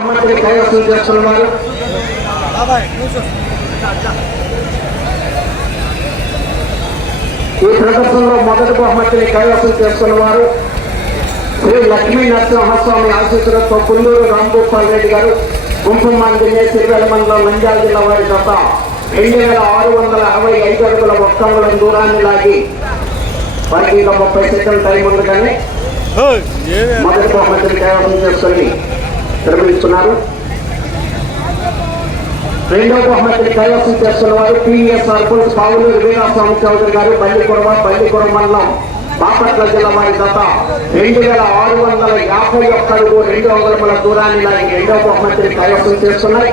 కైవసం ఈ ప్రదర్శనలో మొదటి బహుమతిని కైవసం చేస్తున్నవారు శ్రీ లక్ష్మీ నరసింహస్వామి ఆశీస్సులతో పుల్లూరు రాంగోపాల్ రెడ్డి గారు కుంకుమాంజనే సిరివెల మండలం నంద్యాల జిల్లా వారి గత రెండు వేల ఆరు వందల అరవై ఐదు అడుగుల ఒక్కంగుల దూరాన్ని లాగి వారికి ఇంకా ముప్పై సెకండ్ టైం ఉంది కానీ మొదటి బహుమతిని కైవసం చేసుకొని నిర్వహిస్తున్నారు. రెండవ బహుమతిని కైవసం చేస్తున్న వారు పిఎస్ సర్పంచ్ పావులు వీరాస్వామి చౌదరి గారు బల్లికురవ బల్లికుర మండలం బాపట్ల జిల్లా వారి గత రెండు వేల ఆరు వందల యాభై ఒక్క అడుగు రెండు వందల దూరాన్ని లాగి రెండవ బహుమతిని కైవసం చేస్తున్నాయి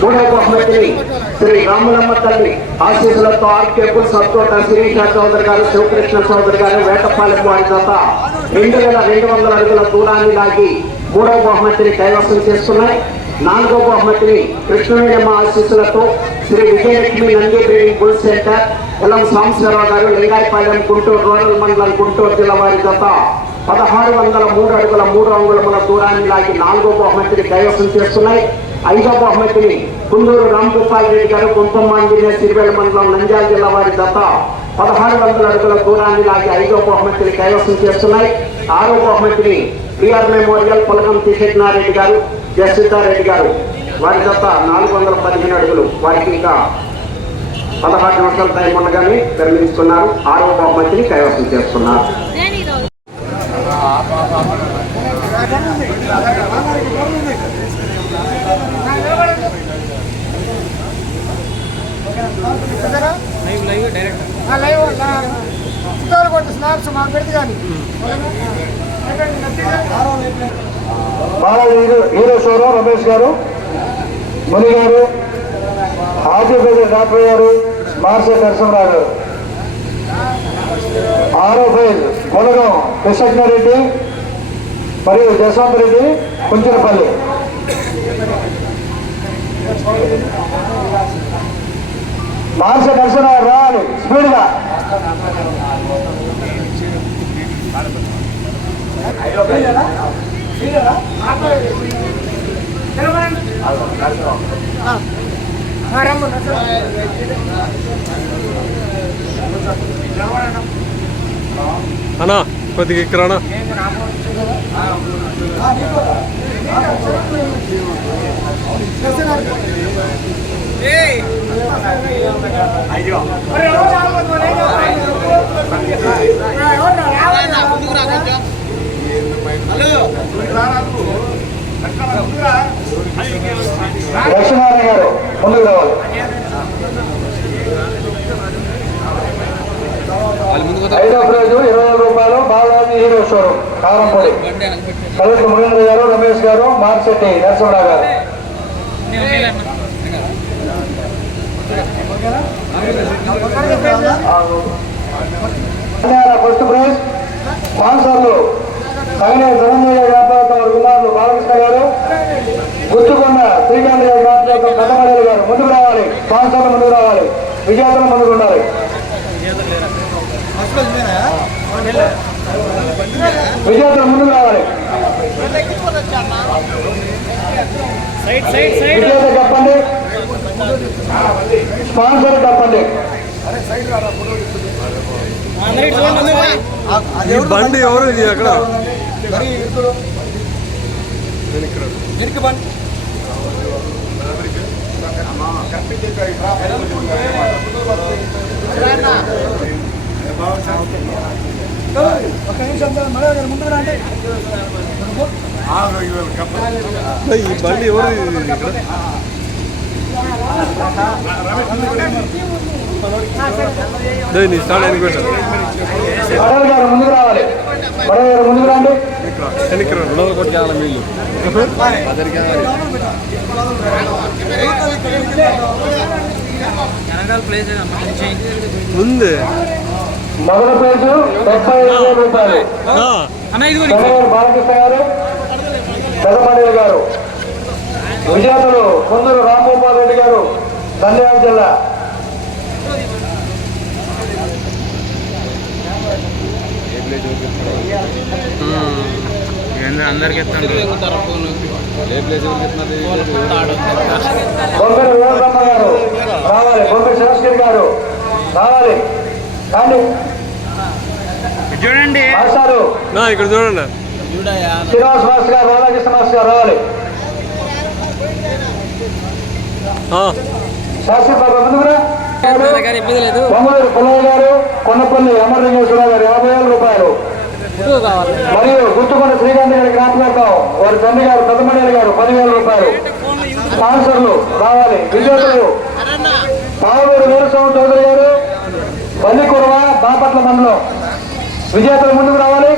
మూడవ బహుమతిని శ్రీ రాములమ్మ తల్లి ఆశీస్సులతో ఆర్కేపుల్ సత్తోట శిరీష చౌదరి గారు శివకృష్ణ చౌదరి గారు వేటపాలెం వారి గత రెండు వేల రెండు వందల అడుగుల దూరాన్ని లాగి మూడవ బహుమతిని కైవసం చేస్తున్నాయి. నాలుగో బహుమతిని కృష్ణవేణమ్మ ఆశీస్సులతో Shri Vijayalakshmi Nandi breeding bull centre Yellam Sambasivarao garu Lingayapalem Guntur rural మండలం గుంటూరు జిల్లా వారి జత పదహారు వందల మూడు అడుగుల మూడు అంగుళముల దూరాన్ని లాగి నాలుగో బహుమతిని కైవసం చేస్తున్నాయి. ఐదవ బహుమతిని కుందూరు రాంగోపాల్ రెడ్డి గారు కుంకుమాంజనే సిరివేల మండలం నంద్యాల జిల్లా వారి దత్త పదహారు వందల అడుగుల దూరాన్ని లాగి ఐదవ బహుమతిని కైవసం చేస్తున్నాయి. ఆరో బహుమతిని పిఆర్ మెమోరియల్ పొలగం కిషన్నారెడ్డి గారు జస్వితారెడ్డి గారు. వారి దత్త నాలుగు వందల పదిహేను అడుగులు. వారికి ఇంకా పదహారు నిమిషాల టైం ఉండగానే నిర్మిస్తున్నారు ఆరో బహుమతిని కైవసం చేస్తున్నారు. లైవ్ కొట్టి స్నాప్స్ మాకు పెడితే కానీ హీరో హీరో షోరూమ్ రమేష్ గారు ముని గారు ఆర్జీపీ డాక్టర్ గారు మార్సే నరసింహరావు గారు ఆరో ఫైల్ ములగం కృష్ణారెడ్డి మరియు జసవంత్ రెడ్డి కుంచనపల్లి మార్సే నరసింహరావు రావాలి. స్పీడ్గా. అన్నా కొద్దిగా ఇక్కడ లక్ష్మీనారాయణ గారు ముందుకు రావాలి ఐదో ప్రైజు ఇరవై వేల రూపాయలు బాలాజీ హీరో షోరూమ్ కారంపొడి. కలెక్టర్ మురళీధర్ గారు రమేష్ గారు మార్చెట్టి నరసింహరావు గారు. ఫస్ట్ ప్రైజ్ స్పాన్సర్లు కవినే ధనంజయ వ్యాపారతో కుమారులు బాలకృష్ణ గారు. గుర్తుకున్న శ్రీకాంత్ గారి వ్యాపారతో పెద్దమడేలు గారు ముందుకు రావాలి స్పాన్సర్లు ముందుకు రావాలి విజేతలు ముందుకు ఉండాలి. విజేతలు ముందుకు రావాలి. విజేత చెప్పండి స్పాన్సర్ చెప్పండి బండి ఎవరు ఇది అక్కడ ఒక నిమిషం మళ్ళీ ముందుకు రండి ఈ బండి ఎవరు ఇది ఇక్కడ దే, నీ స్టాండ్ వెనక్కి పెట్టారు మడల్ గారు ముందుకు రావాలి మడల్ గారు ముందుకు రండి వెనక్కి రండి లోపల కొట్టి చాలా వీళ్ళు ఉంది మొదటి ప్రైజు డెబ్బై ఐదు వేల రూపాయలు. బాలకృష్ణ గారు పెదమడేవి గారు విజేతలు కొందరు రాంగోపాల్ రెడ్డి గారు నంద్యాల జిల్లా. అందరికి రావాలి. బొమ్మడి శాస్త్రి గారు రావాలి. కానీ చూడండి. ఇక్కడ చూడండి. శ్రీనివాస్ మాస్టర్ గారు రాధాకృష్ణ మాస్టర్ గారు రావాలి. ఆ, శాస్త్రి బాబా ముందుకురా బొమ్మలూరు పుల్లయ్య గారు కొన్నపల్లి అమరలింగేశ్వరరావు గారు యాభై వేల రూపాయలు. మరియు గుర్తుకొండ శ్రీకాంత్ గారి జ్ఞాపకార్థం వారి తండ్రి గారు పెద్దమణి గారు పదివేల రూపాయలు. స్పాన్సర్లు రావాలి. విజేతలు పావులూరు వీరస్వామి చౌదరి గారు పల్లికురవ బాపట్ల మండలం. విజేతలు ముందుకు రావాలి.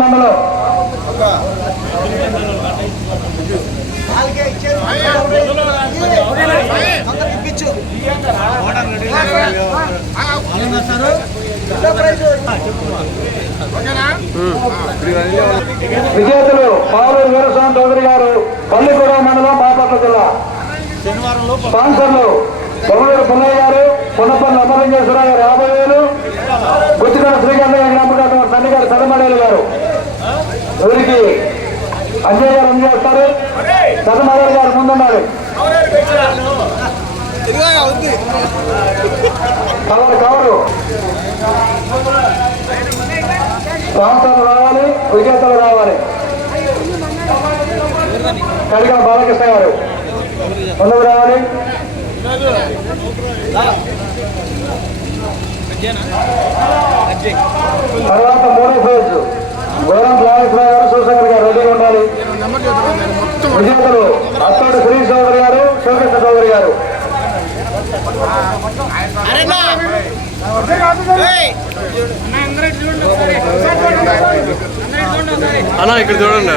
మండలం. విజేతలు పావులూరు వీరస్వామి చౌదరి గారు పల్లికురవ మండలం బాపట్ల జిల్లా. స్పాన్సర్లు బొమ్మలూరు పుల్లయ్య గారు పొన్నపల్లి అమరంగేశ్వరరావు గారు యాభై వేలు గుత్తికొండ శ్రీకాంత్ గారి తండ్రి గారు పెద్దమడేలు గారు. ఊరికి అంజయ్ గారు అందజేస్తారు పెద్దమడేలు గారు ముందున్నారు. కవరు కవరు స్పాన్సర్లు రావాలి విజేతలు రావాలి. కడిగా బాలకృష్ణ గారు. ముందుకు రావాలి తర్వాత మూడో ఫేజ్ గౌరవం నాగేశ్వర గారు శివశంకర్ గారు రెడీగా ఉండాలి విజేతలు అత్తోడు శ్రీ చౌదరి గారు శివకృష్ణ చౌదరి గారు అలా ఇక్కడ చూడండి.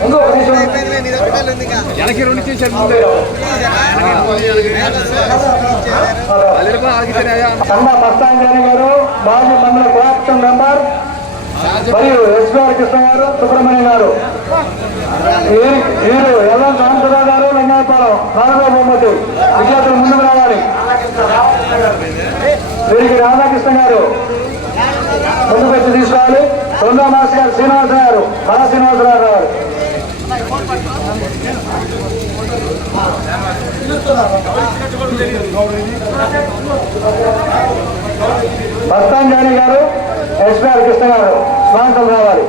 సభ? ఇంకో నిమిషం కన్నా మస్తాంజాని గారు మాజీ మండల కోఆప్షన్ మెంబర్ మరియు ఎస్బీఆర్ కృష్ణ గారు సుబ్రహ్మణ్యం గారు. వీరి- ఎల్లం కాంతరావు గారు లింగాయపాలెం నాలుగో బహుమతి. విజేతలు ముందుకు రావాలి. వీరికి రాధాకృష్ణ గారు ముందుకు వచ్చి తీసుకోవాలి. రెండో మాస్ గారు శ్రీనివాస గారు బాల శ్రీనివాసరావు గారు మస్తాంజాని గారు ఎస్బీఆర్ కృష్ణ గారు స్వాగతం రావాలి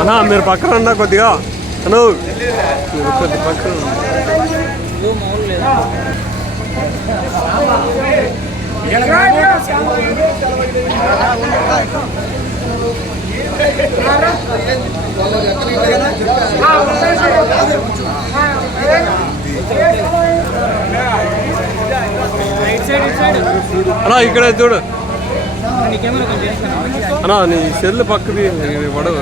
అన్నా మీరు పక్కన ఉన్నా కొద్దిగా అను కొద్ది పక్కన ఉండండి. అన్నా ఇక్కడ చూడు. అన్నా నీ సెల్ పక్కది పడవ.